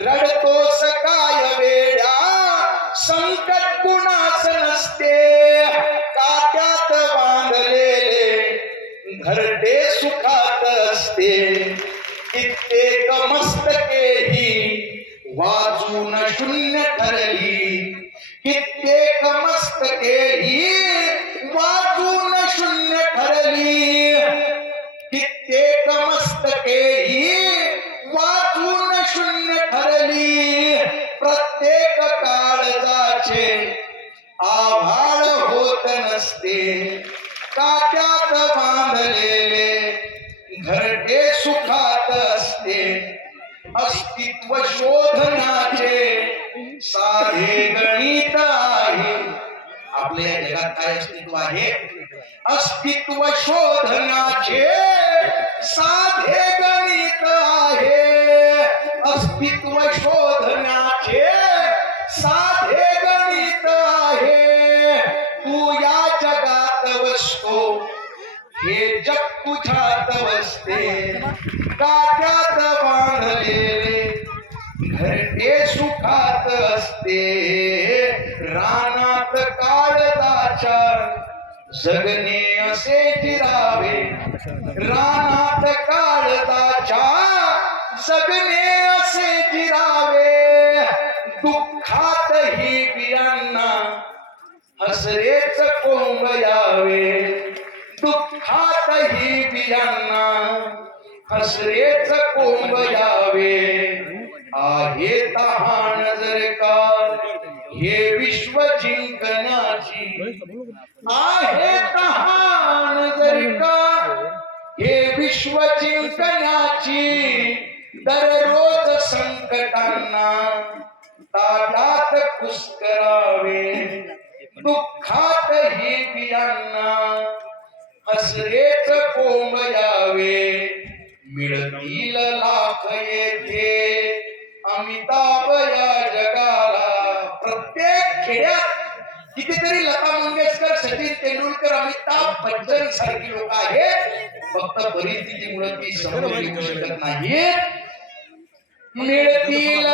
रडतोस काय वेड्या संकट कुणास नसते काट्यात बांधलेले घरटे सुखात असते कित्येक मस्तकेही वाचून शून्य ठरली कित्येक मस्तकेही वाचून शून्य ठरली कित्येक मस्तकेही वाचून शून्य ठरली प्रत्येक काळजाचे आभाळ होत नसते काट्यात बांधलेले घरटे सुखात असते अस्तित्व शोधण्याचे साधे गणित आहे आपल्या जगात काय अस्तित्व आहे अस्तित्व शोधण्याचे साधे गणित आहे अस्तित्व शोधण्याचे साधे गणित आहे तू या जगात बसतो हे जग तुझ्यात बसते काट्यात बांधलेले घरटे सुखात असते रानात काळजाच्या जगणे असे जिरावे रानात काळजाच्या जगणे असे जिरावे दुःखात ही बियांना हसरेच कोंब यावे दुःखात ही बियांना हसरेच कोंब यावे आहे तहान जर का हे विश्व जिंकण्याची आहे तहान जर का हे विश्व जिंकण्याची दररोज संकटांना ताटात कुस्करावे दुःखात ही बियांना हसरेच कोंब यावे मिळतील लाख येथे अमिताभ या जगाला प्रत्येक खेड्यात कितीतरी लता मंगेशकर सचिन तेंडुलकर अमिताभ बच्चन सारखी लोक आहेत फक्त परिस्थितीमुळे ती समोर येऊ शकत नाहीत मिळतील